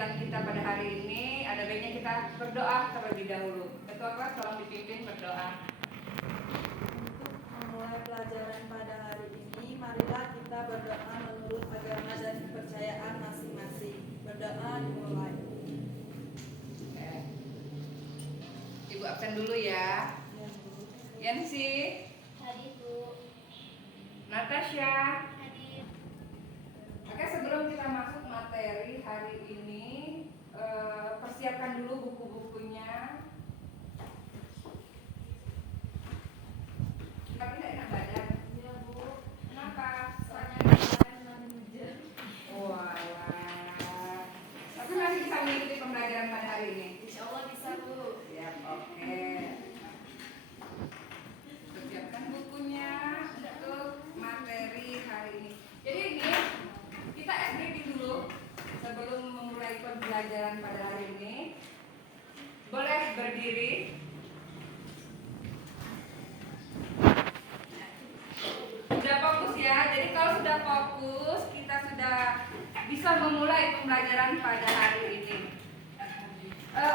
kegiatan kita pada hari ini, ada baiknya kita berdoa terlebih dahulu. Ketua kelas tolong dipimpin berdoa. Untuk memulai pelajaran pada hari ini, marilah kita berdoa menurut agama dan kepercayaan masing-masing. Berdoa dimulai. Ibu absen dulu ya. Yansi, Hadir Bu. Natasha. Hadir. Oke, sebelum kita masuk materi hari ini, persiapkan dulu buku-bukunya. Tapi tidak enak badan. Iya Bu. Kenapa? Soalnya kemarin masih hujan. Walah. Tapi masih bisa mengikuti pembelajaran pada hari ini. Insya Allah bisa Bu. Siap, oke. Persiapkan bukunya untuk materi hari ini. Jadi ini kita SDP dulu sebelum memulai pembelajaran pada hari ini. Boleh berdiri. Sudah fokus ya. Jadi kalau sudah fokus, kita sudah bisa memulai pembelajaran pada hari ini.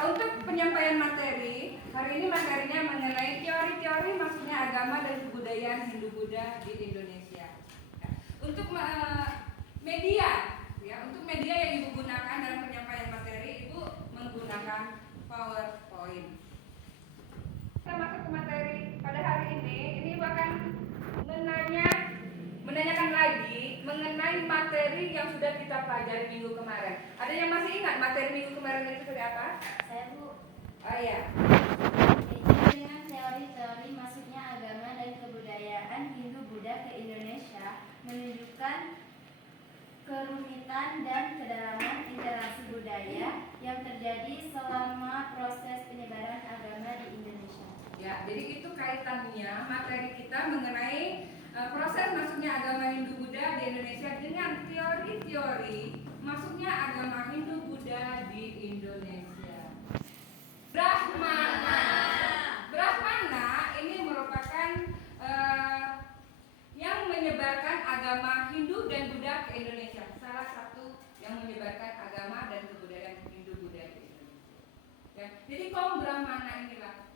Untuk penyampaian materi, hari ini materinya mengenai teori-teori maksudnya agama dan kebudayaan Hindu-Buddha di Indonesia. Untuk media, ya, untuk media yang Ibu gunakan dalam penyampaian materi, Ibu menggunakan PowerPoint. Kita masuk ke materi pada hari ini Ibu akan menanyakan lagi mengenai materi yang sudah kita pelajari minggu kemarin. Ada yang masih ingat materi minggu kemarin itu seperti apa? Saya Bu. Oh iya. Ini dengan teori-teori masuknya agama dan kebudayaan Hindu-Buddha ke Indonesia menunjukkan kerumitan dan kedalaman interaksi budaya yang terjadi selama proses penyebaran agama di Indonesia. Ya, jadi itu kaitannya materi kita mengenai proses masuknya agama Hindu-Buddha di Indonesia dengan teori-teori masuknya agama Hindu-Buddha di Indonesia. Brahmana. Brahmana ini merupakan yang menyebarkan agama Hindu dan Buddha ke Indonesia. Salah satu yang menyebarkan agama dan kebudayaan Hindu-Buddha di Indonesia. Ya, jadi kaum Brahmana inilah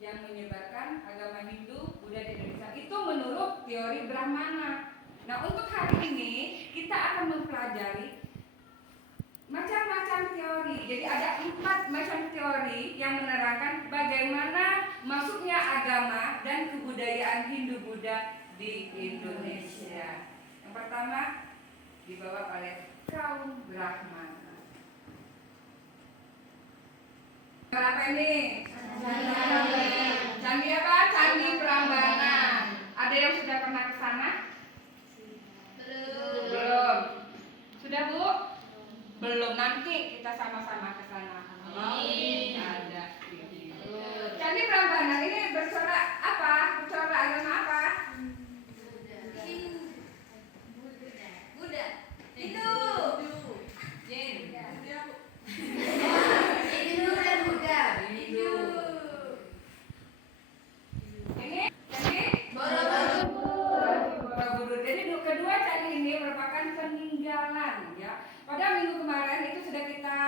yang menyebarkan agama Hindu, Buddha di Indonesia. Itu menurut teori Brahmana. Nah, untuk hari ini kita akan mempelajari macam-macam teori. Jadi ada 4 macam teori yang menerangkan bagaimana masuknya agama dan kebudayaan Hindu-Buddha di Indonesia. Yang pertama dibawa oleh kaum Brahmana. Apa ini? Candi apa? Candi Prambanan. Ada yang sudah pernah ke sana? Belum. Sudah Bu? Belum. Nanti kita sama-sama ke sana. Ada. Candi Prambanan ini bercorak apa? Bercorak agama apa? Buddha. Hindu. Jin. Hindu dan Buddha. Hindu. Ini candi Borobudur. Jadi kedua candi ini merupakan peninggalan ya. Pada minggu kemarin itu sudah kita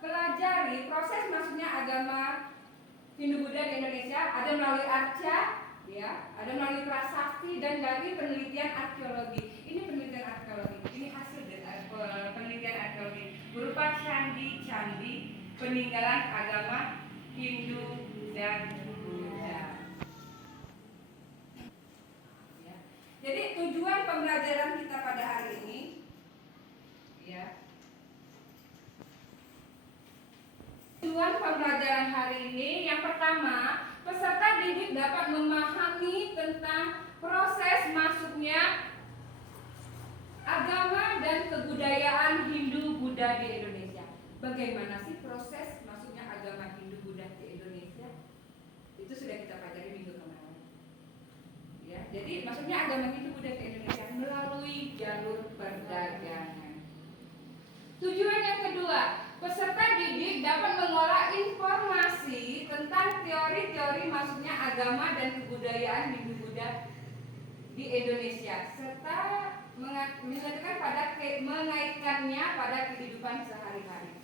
pelajari proses masuknya agama Hindu-Buddha di Indonesia. Ada melalui arca, ya, ada melalui prasasti dan dari penelitian arkeologi. Ini penelitian arkeologi. Ini hasil dari penelitian arkeologi berupa candi-candi peninggalan agama Hindu dan Buddha. Ya. Jadi tujuan pembelajaran kita pada hari ini, ya. Tujuan pembelajaran hari ini yang pertama, peserta didik dapat memahami tentang proses masuknya agama dan kebudayaan Hindu-Buddha di Indonesia. Bagaimana sih proses masuknya agama Hindu-Buddha di Indonesia? Itu sudah kita pelajari minggu kemarin. Ya, jadi masuknya agama Hindu-Buddha ke Indonesia melalui jalur perdagangan. Tujuan yang kedua, peserta didik dapat mengolah informasi tentang teori-teori masuknya agama dan kebudayaan Hindu-Buddha di Indonesia serta mengaitkan pada mengaitkannya pada kehidupan sehari-hari.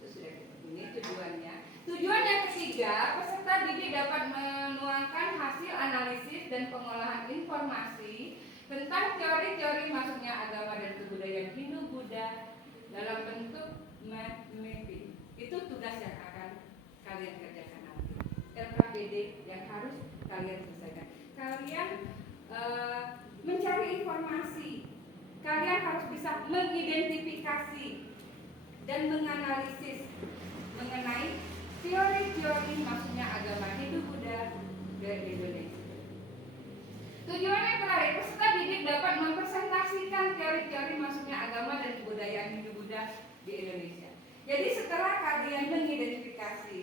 Itu sudah ini tujuannya. Tujuan yang ketiga, peserta didik dapat menuangkan hasil analisis dan pengolahan informasi tentang teori-teori masuknya agama dan kebudayaan Hindu-Buddha dalam bentuk mapping. Itu tugas yang akan kalian kerjakan nanti. LKPD yang harus kalian selesaikan. Kalian mencari informasi. Kalian harus bisa mengidentifikasi dan menganalisis mengenai teori-teori masuknya agama Hindu-Buddha ke Indonesia. Tujuan yang terakhir, peserta didik dapat mempresentasikan teori-teori masuknya agama dan kebudayaan Hindu-Buddha di Indonesia. Jadi setelah kalian mengidentifikasi,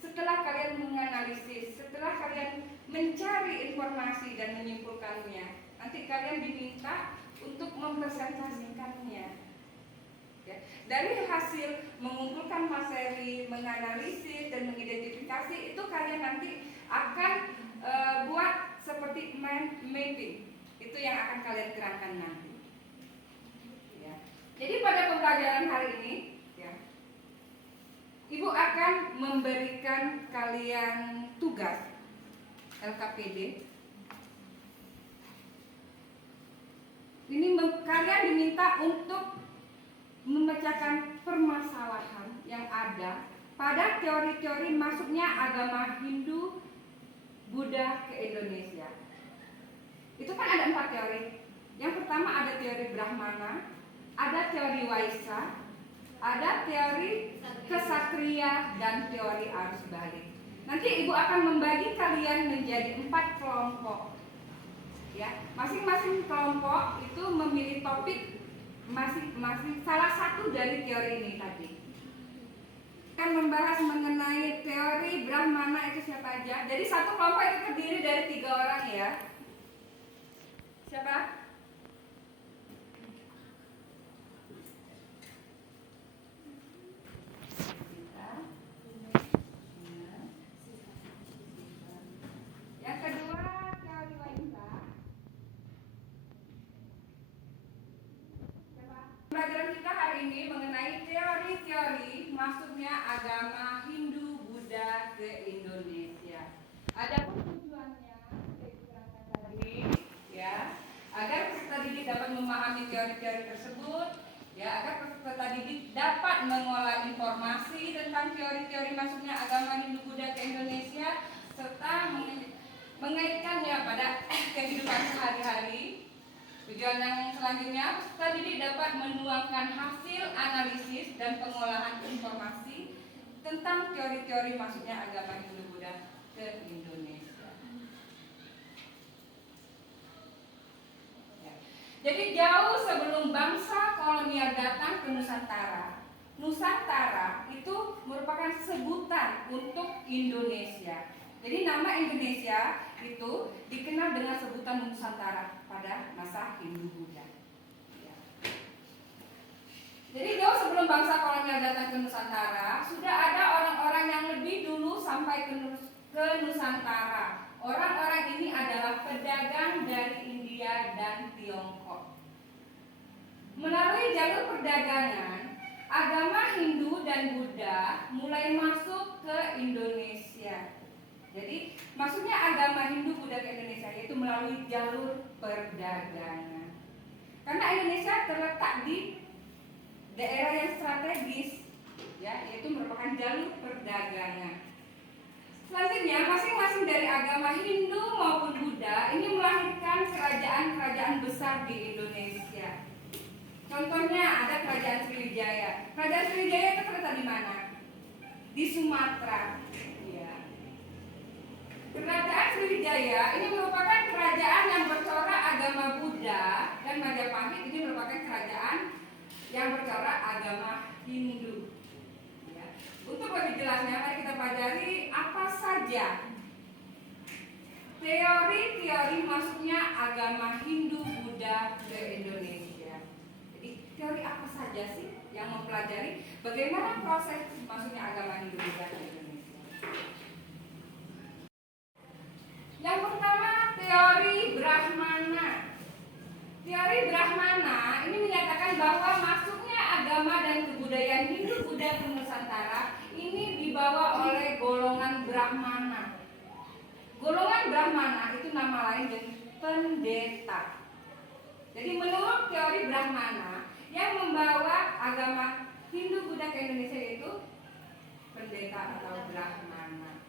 setelah kalian menganalisis, setelah kalian mencari informasi dan menyimpulkannya, nanti kalian diminta untuk mempresentasikannya. Ya. Dari hasil mengumpulkan materi, menganalisis dan mengidentifikasi itu kalian nanti akan buat seperti mapping. Itu yang akan kalian kerahkan nanti. Ya. Jadi pada pembelajaran hari ini, ya, Ibu akan memberikan kalian tugas LKPD. Ini kalian diminta untuk memecahkan permasalahan yang ada pada teori-teori masuknya agama Hindu Buddha ke Indonesia. Itu kan ada 4 teori. Yang pertama ada teori Brahmana, ada teori Waisa, ada teori Kesatria, dan teori arus balik. Nanti Ibu akan membagi kalian menjadi 4 kelompok. Ya, masing-masing kelompok itu memilih topik masing-masing salah satu dari teori ini tadi. Akan membahas mengenai teori Brahmana itu siapa aja. Jadi satu kelompok itu terdiri dari 3 orang ya. Siapa? Yang kedua teori Waisa. Pelajaran kita hari ini mengenai teori-teori masuknya agama Hindu Buddha ke Indonesia. Adapun tujuannya saya jelaskan tadi, ya, agar peserta didik dapat memahami teori-teori tersebut, ya, agar peserta didik dapat mengolah informasi tentang teori-teori masuknya agama Hindu Buddha ke Indonesia serta mengaitkannya pada kehidupan sehari-hari. Tujuan yang selanjutnya, peserta didik dapat menuangkan hasil analisis dan pengolahan informasi tentang teori-teori masuknya agama Hindu-Buddha ke Indonesia. Ya. Jadi jauh sebelum bangsa kolonial datang ke Nusantara, Nusantara itu merupakan sebutan untuk Indonesia. Jadi nama Indonesia itu dikenal dengan sebutan Nusantara pada masa Hindu-Buddha. Ya. Jadi jauh sebelum bangsa kolonial datang ke Nusantara, sudah ada orang-orang yang lebih dulu sampai ke Nusantara. Orang-orang ini adalah pedagang dari India dan Tiongkok. Melalui jalur perdagangan, agama Hindu dan Buddha mulai masuk ke Indonesia. Jadi maksudnya agama Hindu Buddha ke Indonesia yaitu melalui jalur perdagangan. Karena Indonesia terletak di daerah yang strategis, ya, yaitu merupakan jalur perdagangan. Selanjutnya, masing-masing dari agama Hindu maupun Buddha ini melahirkan kerajaan-kerajaan besar di Indonesia. Contohnya ada Kerajaan Sriwijaya. Kerajaan Sriwijaya itu terletak di mana? Di Sumatera. Kerajaan Sriwijaya ini merupakan kerajaan yang bercorak agama Buddha dan Majapahit ini merupakan kerajaan yang bercorak agama Hindu. Ya. Untuk lebih jelasnya, mari kita pelajari apa saja teori-teori masuknya agama Hindu Buddha ke Indonesia. Jadi teori apa saja sih yang mempelajari bagaimana proses masuknya agama Hindu Buddha ke Indonesia? Yang pertama teori Brahmana. Teori kebudayaan Hindu Buddha Nusantara ini dibawa oleh golongan Brahmana. Golongan Brahmana itu nama lain dari pendeta. Jadi menurut teori Brahmana, yang membawa agama Hindu Buddha ke Indonesia itu pendeta atau Brahmana.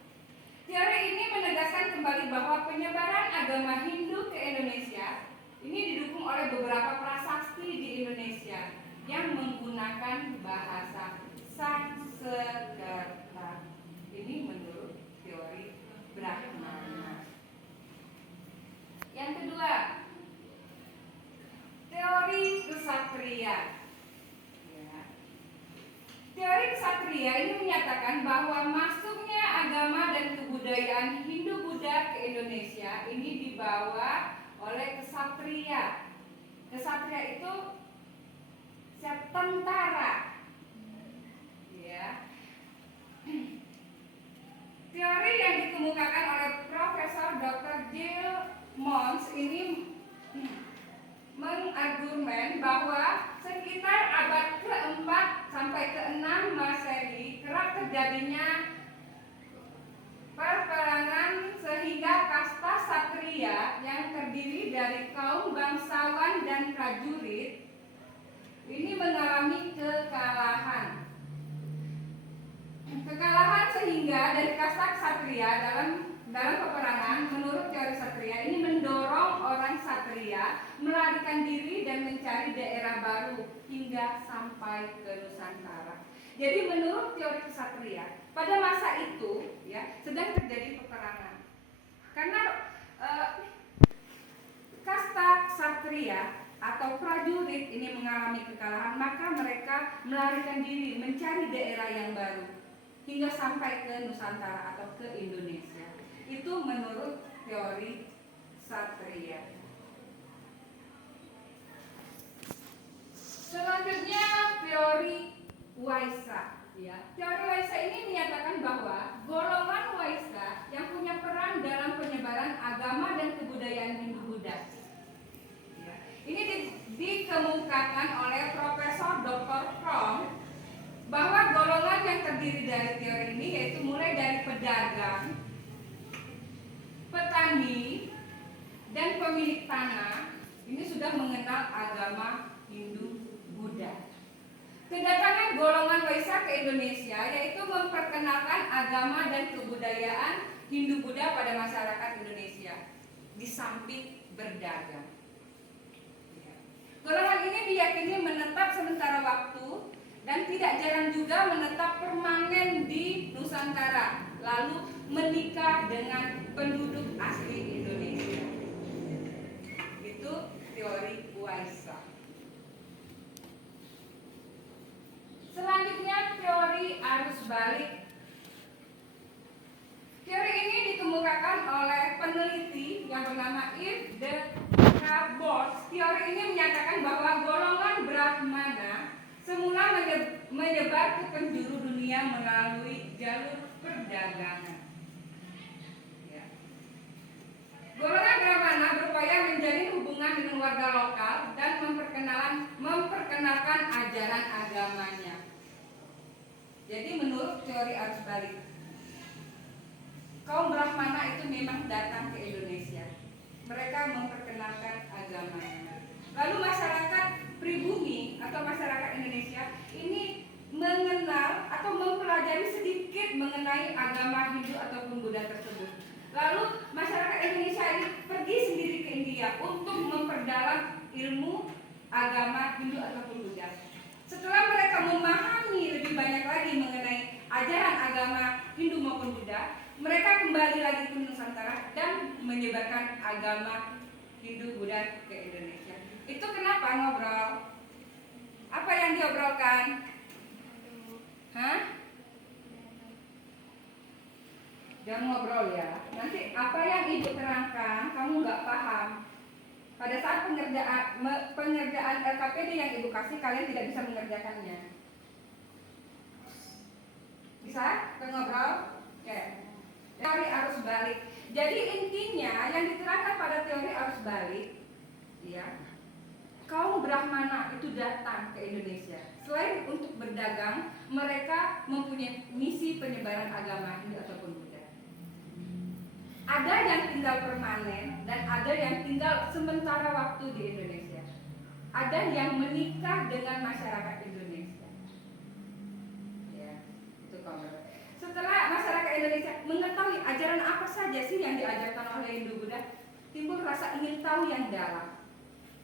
Teori ini menegaskan kembali bahwa penyebaran agama Hindu ke Indonesia ini didukung oleh beberapa prasasti di Indonesia yang menggunakan bahasa Sanskerta. Ini menurut teori Brahmana. Yang kedua, teori kesatria. Ya. Teori kesatria ini menyatakan bahwa masuknya agama dan kebudayaan Hindu-Buddha ke Indonesia ini dibawa oleh kesatria. Kesatria itu tentara. Ya. Teori yang dikemukakan oleh Profesor Dr. Jill Mons ini mengargumen bahwa sekitar abad ke-4 sampai ke-6 Masehi kerap terjadinya perperangan sehingga kasta satria yang terdiri dari kaum bangsawan dan prajurit ini mengalami kekalahan. Kekalahan sehingga dari kasta satria dalam peperangan menurut teori satria ini mendorong orang satria melarikan diri dan mencari daerah baru hingga sampai ke Nusantara. Jadi menurut teori kesatria pada masa itu ya sedang terjadi peperangan karena kasta satria atau prajurit ini mengalami kekalahan, maka mereka melarikan diri mencari daerah yang baru hingga sampai ke Nusantara atau ke Indonesia. Itu menurut teori satria. Selanjutnya teori Waisa. Ya. Teori Waisa ini menyatakan bahwa golongan Waisa yang punya peran dalam penyebaran agama dan kebudayaan Hindu-Buddha. Ya. Ini dikemukakan oleh Profesor Dr. Fromm bahwa golongan yang terdiri dari teori ini yaitu mulai dari pedagang, petani, dan pemilik tanah ini sudah mengenal agama Hindu-Buddha. Kedatangan golongan Waisa ke Indonesia yaitu memperkenalkan agama dan kebudayaan Hindu-Buddha pada masyarakat Indonesia di samping berdagang. Golongan ini diyakini menetap sementara waktu dan tidak jarang juga menetap permanen di Nusantara, lalu menikah dengan penduduk asli Indonesia. Itu teori Waisa. Selanjutnya teori arus balik. Teori ini dikemukakan oleh peneliti yang bernama Yves de Cabots. Teori ini menyatakan bahwa golongan Brahmana semula menyebar ke penjuru dunia melalui jalur perdagangan. Ya. Golongan Brahmana berupaya menjalin hubungan dengan warga lokal dan memperkenalkan ajaran agamanya. Jadi menurut teori arus balik, kaum Brahmana itu memang datang ke Indonesia. Mereka memperkenalkan agamanya. Lalu masyarakat pribumi atau masyarakat Indonesia ini mengenal atau mempelajari sedikit mengenai agama Hindu ataupun Buddha tersebut. Lalu masyarakat Indonesia ini pergi sendiri ke India untuk memperdalam ilmu agama Hindu ataupun Buddha. Setelah mereka memahami lebih banyak lagi mengenai ajaran agama Hindu maupun Buddha, mereka kembali lagi ke Nusantara dan menyebarkan agama Hindu Buddha ke Indonesia. Itu kenapa ngobrol? Apa yang diobrolkan? Hah? Jangan ngobrol ya. Nanti apa yang ibu terangkan kamu nggak paham. Pada saat pengerjaan LKPD yang ibu kasih, kalian tidak bisa mengerjakannya. Bisa? Kita ngobrol? Oke. Teori arus balik. Jadi intinya yang diterangkan pada teori arus balik, ya, kaum Brahmana itu datang ke Indonesia. Selain untuk berdagang, mereka mempunyai misi penyebaran agama Hindu ataupun Buddha. Ada yang tinggal permanen dan ada yang tinggal sementara waktu di Indonesia. Ada yang menikah dengan masyarakat Indonesia. Ya, itu kaum Brahmana. Setelah masyarakat Indonesia mengetahui ajaran apa saja sih yang diajarkan oleh Hindu Buddha, timbul rasa ingin tahu yang dalam.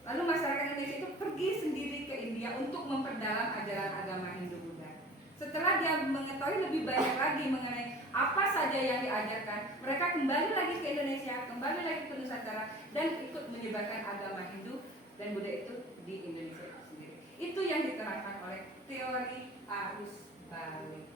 Lalu masyarakat Indonesia itu pergi sendiri ke India untuk memperdalam ajaran agama Hindu Buddha. Setelah dia mengetahui lebih banyak lagi mengenai apa saja yang diajarkan, mereka kembali lagi ke Indonesia, kembali lagi ke Nusantara, dan ikut menyebarkan agama Hindu dan Buddha itu di Indonesia itu sendiri. Itu yang diterangkan oleh teori arus balik.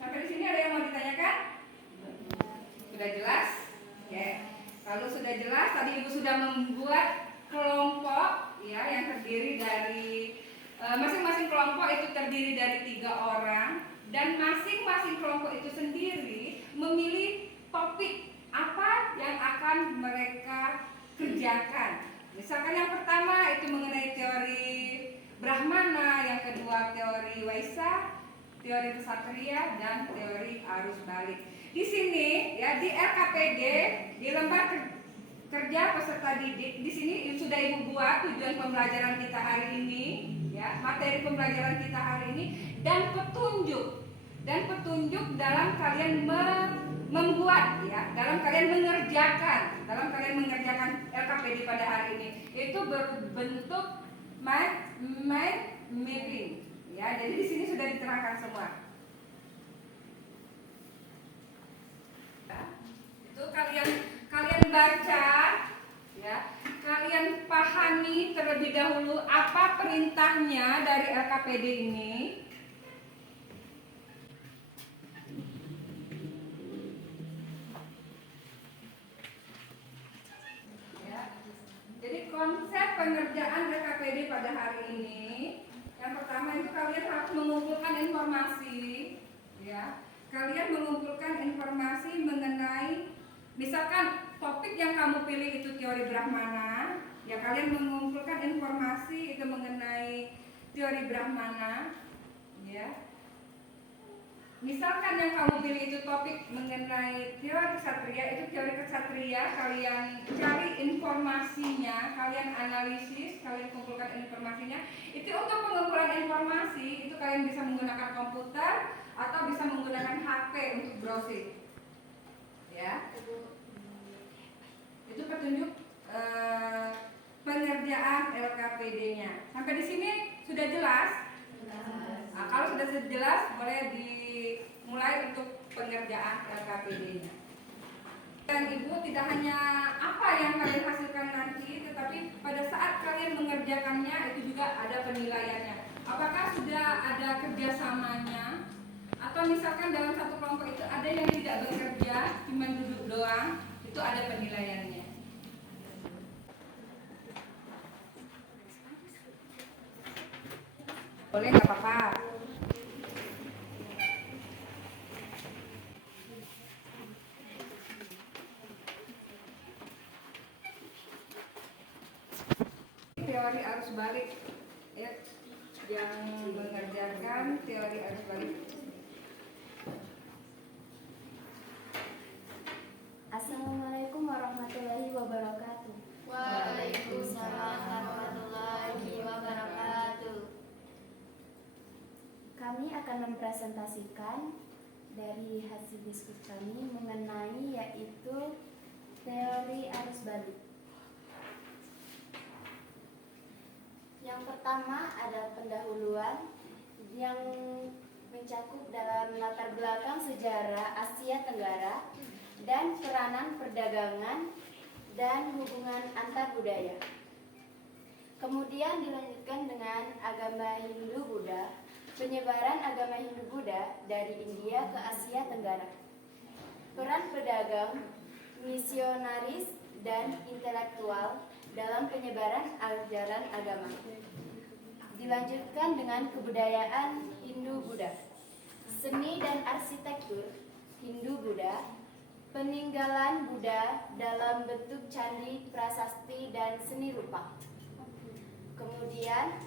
Sampai di sini ada yang mau ditanyakan? Sudah jelas? Ya. Kalau sudah jelas, tadi Ibu sudah membuat kelompok ya yang terdiri dari masing-masing kelompok itu terdiri dari 3 orang dan masing-masing kelompok itu sendiri memilih topik apa yang akan mereka kerjakan. Misalkan yang pertama itu mengenai teori Brahmana, yang kedua teori Waisa, teori kesatria, dan teori arus balik. Di sini ya di RKPD di lembar kerja peserta didik di sini sudah Ibu buat tujuan pembelajaran kita hari ini, ya materi pembelajaran kita hari ini dan petunjuk dalam kalian membuat ya dalam kalian mengerjakan RKPD pada hari ini itu berbentuk mind mapping. Ya, jadi di sini sudah diterangkan semua. Itu kalian baca, ya, kalian pahami terlebih dahulu apa perintahnya dari RKPD ini. Ya, jadi konsep pengerjaan RKPD pada hari ini. Yang pertama itu kalian harus mengumpulkan informasi, ya. Kalian mengumpulkan informasi mengenai, misalkan topik yang kamu pilih itu teori Brahmana, ya kalian mengumpulkan informasi itu mengenai teori Brahmana, ya. Misalkan yang kamu pilih itu topik mengenai teori kesatria, itu teori kesatria kalian cari informasinya, kalian analisis, kalian kumpulkan informasinya. Itu untuk pengumpulan informasi itu kalian bisa menggunakan komputer atau bisa menggunakan HP untuk browsing. Ya. Itu petunjuk pengerjaan LKPD-nya. Sampai di sini sudah jelas? Nah, kalau sudah jelas boleh dimulai untuk pengerjaan LKPD-nya. Dan Ibu tidak hanya apa yang kalian hasilkan nanti, tetapi pada saat kalian mengerjakannya itu juga ada penilaiannya. Apakah sudah ada kerjasamanya? Atau misalkan dalam satu kelompok itu ada yang tidak bekerja, cuma duduk doang, itu ada penilaiannya. Boleh, nggak apa-apa. Teori arus balik ya, yang mengerjakan teori arus balik. Assalamualaikum warahmatullahi wabarakatuh. Waalaikumsalam warahmatullahi wabarakatuh. Kami akan mempresentasikan dari hasil diskusi kami mengenai yaitu teori arus balik. Yang pertama ada pendahuluan yang mencakup dalam latar belakang sejarah Asia Tenggara dan peranan perdagangan dan hubungan antar budaya. Kemudian dilanjutkan dengan agama Hindu-Buddha, penyebaran agama Hindu-Buddha dari India ke Asia Tenggara. Peran pedagang, misionaris, dan intelektual dalam penyebaran ajaran agama. Dilanjutkan dengan kebudayaan Hindu-Buddha. seni dan arsitektur Hindu-Buddha, peninggalan Buddha dalam bentuk candi, prasasti, dan seni rupa. Kemudian,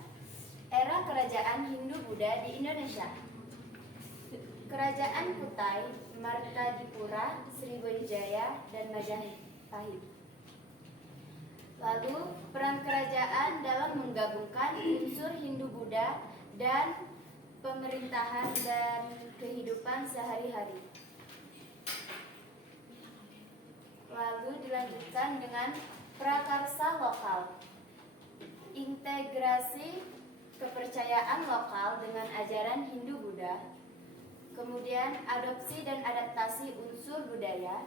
era kerajaan Hindu-Buddha di Indonesia. Kerajaan Kutai, Martadipura, Sriwijaya, dan Majapahit. Lalu, peran kerajaan dalam menggabungkan unsur Hindu-Buddha dan pemerintahan dan kehidupan sehari-hari. Lalu dilanjutkan dengan prakarsa lokal. Integrasi kepercayaan lokal dengan ajaran Hindu-Buddha. Kemudian adopsi dan adaptasi unsur budaya.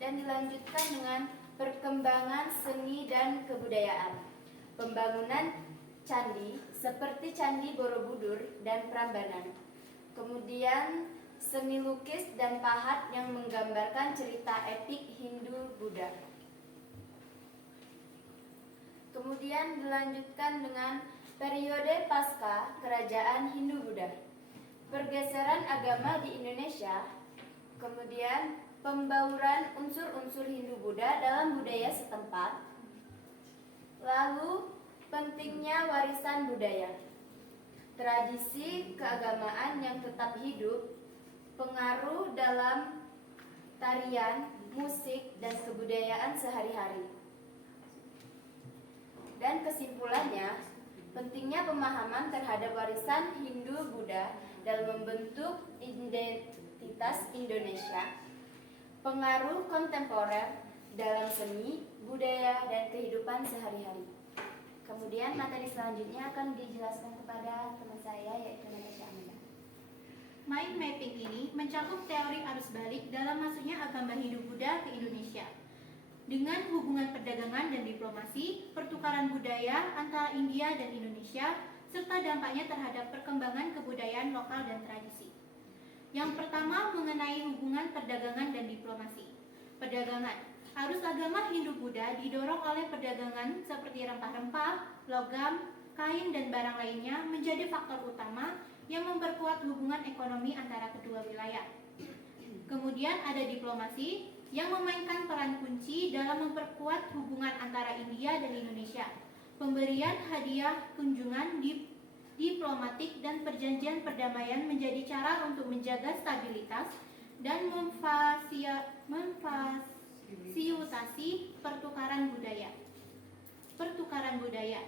Dan dilanjutkan dengan perkembangan seni dan kebudayaan. Pembangunan candi seperti Candi Borobudur dan Prambanan. Kemudian seni lukis dan pahat yang menggambarkan cerita epik Hindu-Buddha. Kemudian dilanjutkan dengan periode pasca kerajaan Hindu-Buddha. Pergeseran agama di Indonesia. Kemudian pembauran unsur-unsur Hindu-Buddha dalam budaya setempat. Lalu pentingnya warisan budaya. Tradisi keagamaan yang tetap hidup, pengaruh dalam tarian, musik, dan kebudayaan sehari-hari. Dan kesimpulannya, pentingnya pemahaman terhadap warisan Hindu-Buddha dalam membentuk identitas Indonesia, pengaruh kontemporer dalam seni, budaya, dan kehidupan sehari-hari. Kemudian materi selanjutnya akan dijelaskan kepada teman saya, yaitu Natasha Amanda. Mind mapping ini mencakup teori arus balik dalam masuknya agama Hindu-Buddha ke Indonesia. Dengan hubungan perdagangan dan diplomasi, pertukaran budaya antara India dan Indonesia, serta dampaknya terhadap perkembangan kebudayaan lokal dan tradisi. Yang pertama mengenai hubungan perdagangan dan diplomasi. Perdagangan. Arus agama Hindu-Buddha didorong oleh perdagangan seperti rempah-rempah, logam, kain, dan barang lainnya menjadi faktor utama yang memperkuat hubungan ekonomi antara kedua wilayah. Kemudian ada diplomasi yang memainkan peran kunci dalam memperkuat hubungan antara India dan Indonesia. Pemberian hadiah, kunjungan diplomatik, dan perjanjian perdamaian menjadi cara untuk menjaga stabilitas dan memfasilitasi pertukaran budaya. Pertukaran budaya.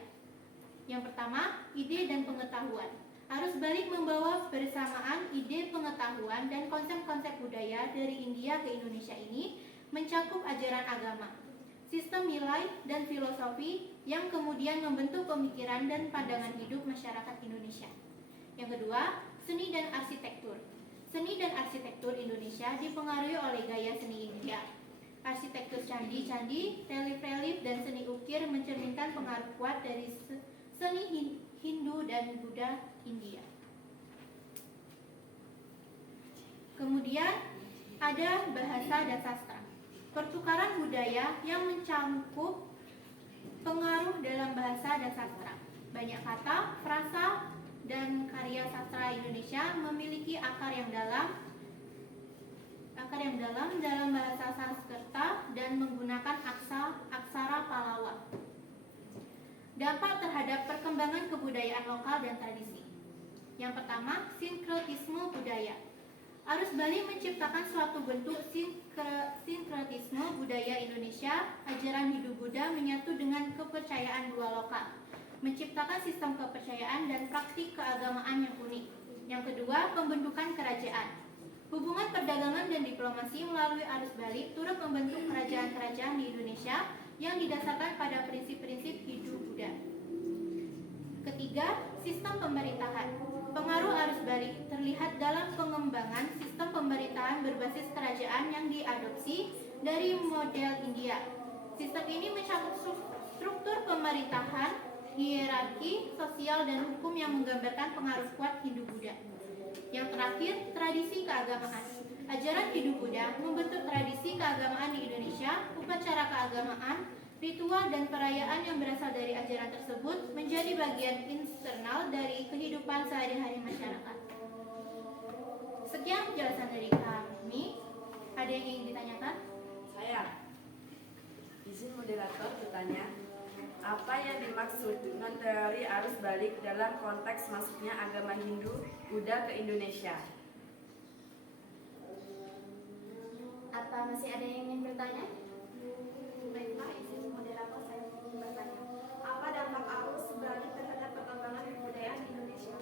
Yang pertama, ide dan pengetahuan. Arus balik membawa bersamaan ide, pengetahuan, dan konsep-konsep budaya dari India ke Indonesia ini mencakup ajaran agama, sistem nilai, dan filosofi yang kemudian membentuk pemikiran dan pandangan hidup masyarakat Indonesia. Yang kedua, seni dan arsitektur. Seni dan arsitektur Indonesia dipengaruhi oleh gaya seni India. Arsitektur candi-candi, relief-relief, dan seni ukir mencerminkan pengaruh kuat dari seni Hindu dan Buddha India. Kemudian ada bahasa dan sastra. Pertukaran budaya yang mencakup pengaruh dalam bahasa dan sastra. Banyak kata, frasa, dan karya sastra Indonesia memiliki akar yang dalam dalam bahasa Sanskerta dan menggunakan aksara Pallawa. Dampak terhadap perkembangan kebudayaan lokal dan tradisi. Yang pertama, sinkretisme budaya. Arus balik menciptakan suatu bentuk sinkretisme budaya Indonesia. Ajaran Hindu-Buddha menyatu dengan kepercayaan dua lokal, menciptakan sistem kepercayaan dan praktik keagamaan yang unik. Yang kedua, pembentukan kerajaan. Hubungan perdagangan dan diplomasi melalui arus balik turut membentuk kerajaan-kerajaan di Indonesia yang didasarkan pada prinsip-prinsip Hindu-Buddha. Ketiga, sistem pemerintahan. Pengaruh arus balik terlihat dalam pengembangan sistem pemerintahan berbasis kerajaan yang diadopsi dari model India. Sistem ini mencakup struktur pemerintahan, hierarki, sosial, dan hukum yang menggambarkan pengaruh kuat Hindu-Buddha. Yang terakhir, tradisi keagamaan. Ajaran Hindu-Buddha membentuk tradisi keagamaan di Indonesia, upacara keagamaan, Ritual dan perayaan yang berasal dari ajaran tersebut menjadi bagian internal dari kehidupan sehari-hari masyarakat. Sekian penjelasan dari kami. Ada yang ingin ditanyakan? Saya. Izin moderator bertanya, apa yang dimaksud dengan teori arus balik dalam konteks masuknya agama Hindu Buddha ke Indonesia? Apa masih ada yang ingin bertanya? Baiklah, izin moderator saya ingin bertanya. Apa dampak arus balik terhadap perkembangan kebudayaan Indonesia?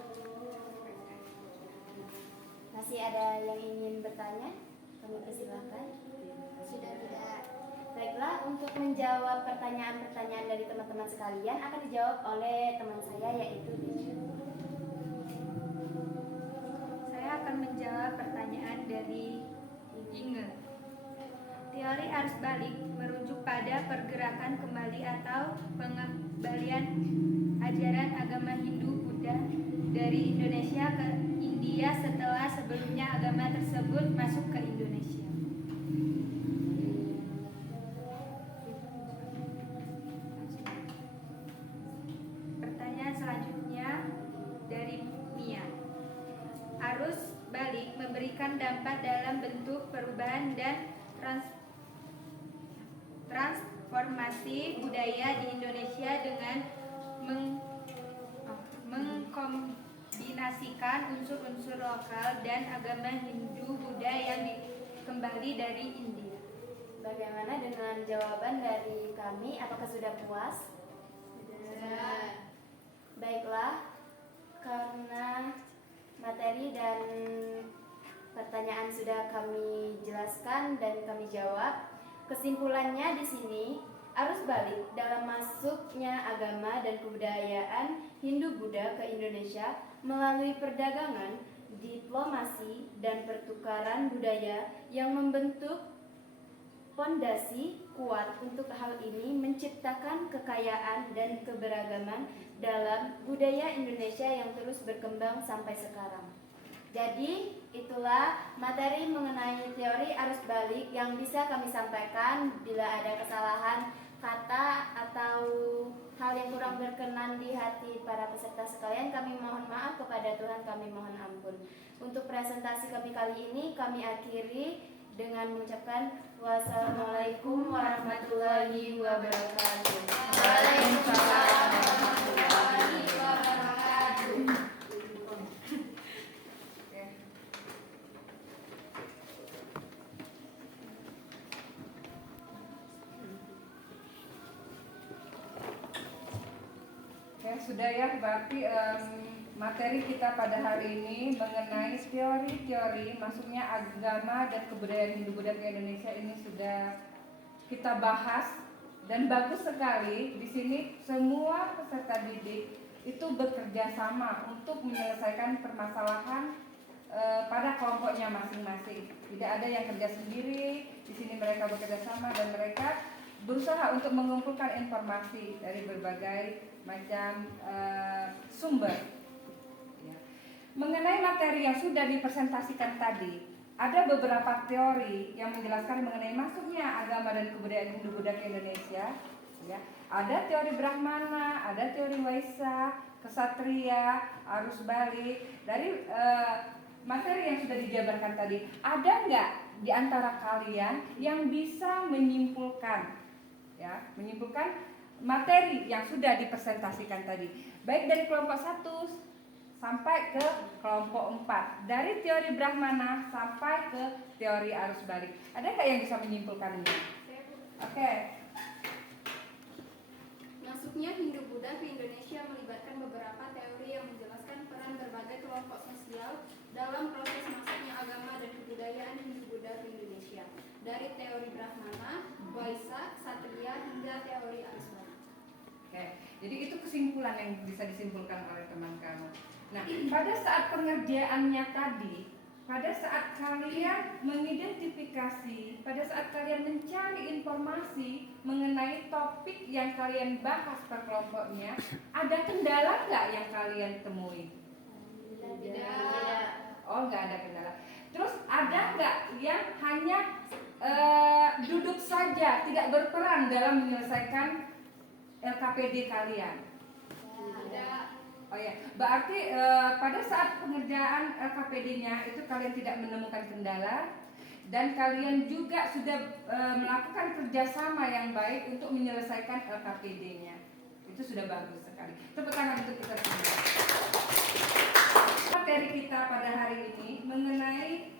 Masih ada yang ingin bertanya? Kami persilahkan. Sudah tidak. Baiklah, untuk menjawab pertanyaan-pertanyaan dari teman-teman sekalian akan dijawab oleh teman saya yaitu Deju. Saya akan menjawab pertanyaan dari Inge. Teori arus balik merujuk pada pergerakan kembali atau pengembalian ajaran agama Hindu Buddha dari Indonesia ke India setelah sebelumnya agama tersebut masuk ke Indonesia. Pertanyaan selanjutnya dari Mia. Arus balik memberikan dampak dalam bentuk perubahan dan transformasi budaya di Indonesia dengan mengkombinasikan unsur-unsur lokal dan agama Hindu Buddha yang kembali dari India. Bagaimana dengan jawaban dari kami? Apakah sudah puas? Sudah. Baiklah, karena materi dan pertanyaan sudah kami jelaskan dan kami jawab. Kesimpulannya di sini, arus balik dalam masuknya agama dan kebudayaan Hindu-Buddha ke Indonesia melalui perdagangan, diplomasi, dan pertukaran budaya yang membentuk pondasi kuat untuk hal ini menciptakan kekayaan dan keberagaman dalam budaya Indonesia yang terus berkembang sampai sekarang. Jadi, itulah materi mengenai teori arus balik yang bisa kami sampaikan. Bila ada kesalahan kata atau hal yang kurang berkenan di hati para peserta sekalian, kami mohon maaf, kepada Tuhan kami mohon ampun. Untuk presentasi kami kali ini kami akhiri dengan mengucapkan wassalamualaikum warahmatullahi wabarakatuh. Waalaikumsalam warahmatullahi wabarakatuh. Ya, sudah ya, berarti materi kita pada hari ini mengenai teori-teori masuknya agama dan kebudayaan Hindu-Buddha ke Indonesia ini sudah kita bahas, dan bagus sekali di sini semua peserta didik itu bekerja sama untuk menyelesaikan permasalahan pada kelompoknya masing-masing. Tidak ada yang kerja sendiri, di sini mereka bekerja sama dan mereka berusaha untuk mengumpulkan informasi dari berbagai macam sumber. Mengenai materi yang sudah dipresentasikan tadi, ada beberapa teori yang menjelaskan mengenai masuknya agama dan kebudayaan Hindu-Buddha ke Indonesia. Ya, ada teori Brahmana, ada teori Waisa, Kesatria, arus balik. Dari materi yang sudah dijabarkan tadi, ada nggak di antara kalian yang bisa menyimpulkan, ya, menyimpulkan materi yang sudah dipresentasikan tadi, baik dari kelompok 1 sampai ke kelompok 4, dari teori Brahmana sampai ke teori arus balik. Ada nggak yang bisa menyimpulkannya? Oke. Masuknya Hindu-Buddha ke Indonesia melibatkan beberapa teori yang menjelaskan peran berbagai kelompok sosial dalam proses masuknya agama dan kebudayaan Hindu-Buddha ke Indonesia, dari teori Brahmana, Waisa, Ksatria, hingga teori arus balik. Oke, jadi itu kesimpulan yang bisa disimpulkan oleh teman kamu. Nah, pada saat pengerjaannya tadi, pada saat kalian mengidentifikasi, pada saat kalian mencari informasi mengenai topik yang kalian bahas per kelompoknya, ada kendala nggak yang kalian temui? Tidak. Oh, nggak ada kendala. Terus ada nggak yang hanya duduk saja, tidak berperan dalam menyelesaikan LKPD kalian? Oh ya, berarti pada saat pengerjaan LKPD-nya itu kalian tidak menemukan kendala dan kalian juga sudah melakukan kerjasama yang baik untuk menyelesaikan LKPD-nya. Itu sudah bagus sekali. Tepuk tangan untuk kita semua. Materi kita pada hari ini mengenai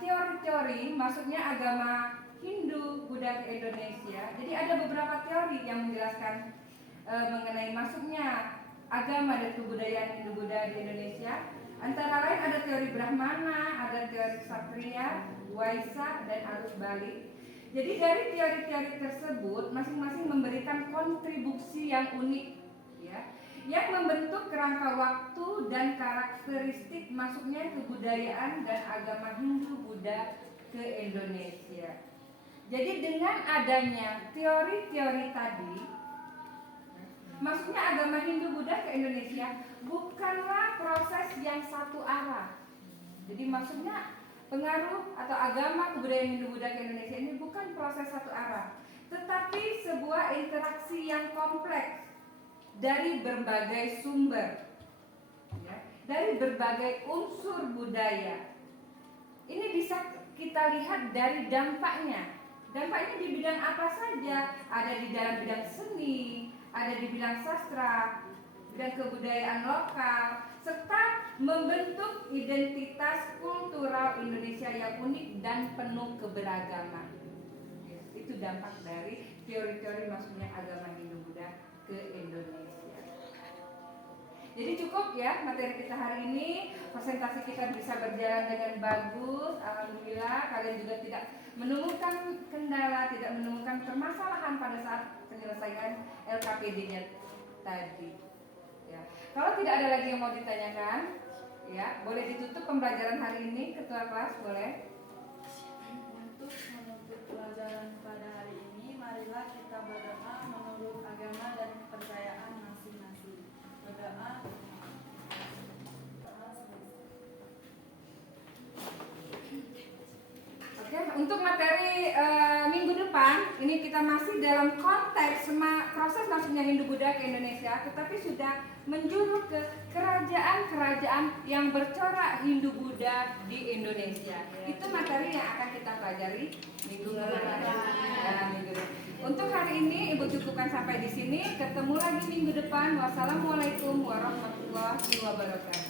teori-teori masuknya agama Hindu Buddha ke Indonesia. Jadi ada beberapa teori yang menjelaskan mengenai masuknya agama dan kebudayaan Hindu Buddha di Indonesia. Antara lain ada teori Brahmana, ada teori Ksatria, Waisa, dan arus balik. Jadi dari teori-teori tersebut masing-masing memberikan kontribusi yang unik, ya, yang membentuk kerangka waktu dan karakteristik masuknya kebudayaan dan agama Hindu Buddha ke Indonesia. Jadi dengan adanya teori-teori tadi, masuknya agama Hindu Buddha ke Indonesia bukanlah proses yang satu arah. Jadi maksudnya pengaruh atau agama kebudayaan Hindu Buddha ke Indonesia ini bukan proses satu arah, tetapi sebuah interaksi yang kompleks dari berbagai sumber, ya, dari berbagai unsur budaya. Ini bisa kita lihat dari dampaknya. Dampaknya di bidang apa saja? Ada di dalam bidang seni, ada di bidang sastra, bidang kebudayaan lokal, serta membentuk identitas kultural Indonesia yang unik dan penuh keberagaman. Ya, itu dampak dari teori-teori masuknya agama Hindu Buddha ke Indonesia. Jadi cukup ya materi kita hari ini. Presentasi kita bisa berjalan dengan bagus. Alhamdulillah kalian juga tidak menemukan kendala, tidak menemukan permasalahan pada saat penyelesaian LKPD-nya tadi. Ya. Kalau tidak ada lagi yang mau ditanyakan, ya boleh ditutup pembelajaran hari ini. Ketua kelas boleh. Untuk menutup pelajaran pada hari ini, marilah kita berdoa menurut agama dan kepercayaan masing-masing. Berdoa. Oke, untuk materi minggu depan ini kita masih dalam konteks proses masuknya Hindu Buddha ke Indonesia, tetapi sudah menjurus ke kerajaan-kerajaan yang bercorak Hindu Buddha di Indonesia. Itu materi yang akan kita pelajari minggu depan. Untuk hari ini Ibu cukupkan sampai di sini. Ketemu lagi minggu depan. Wassalamualaikum warahmatullahi wabarakatuh.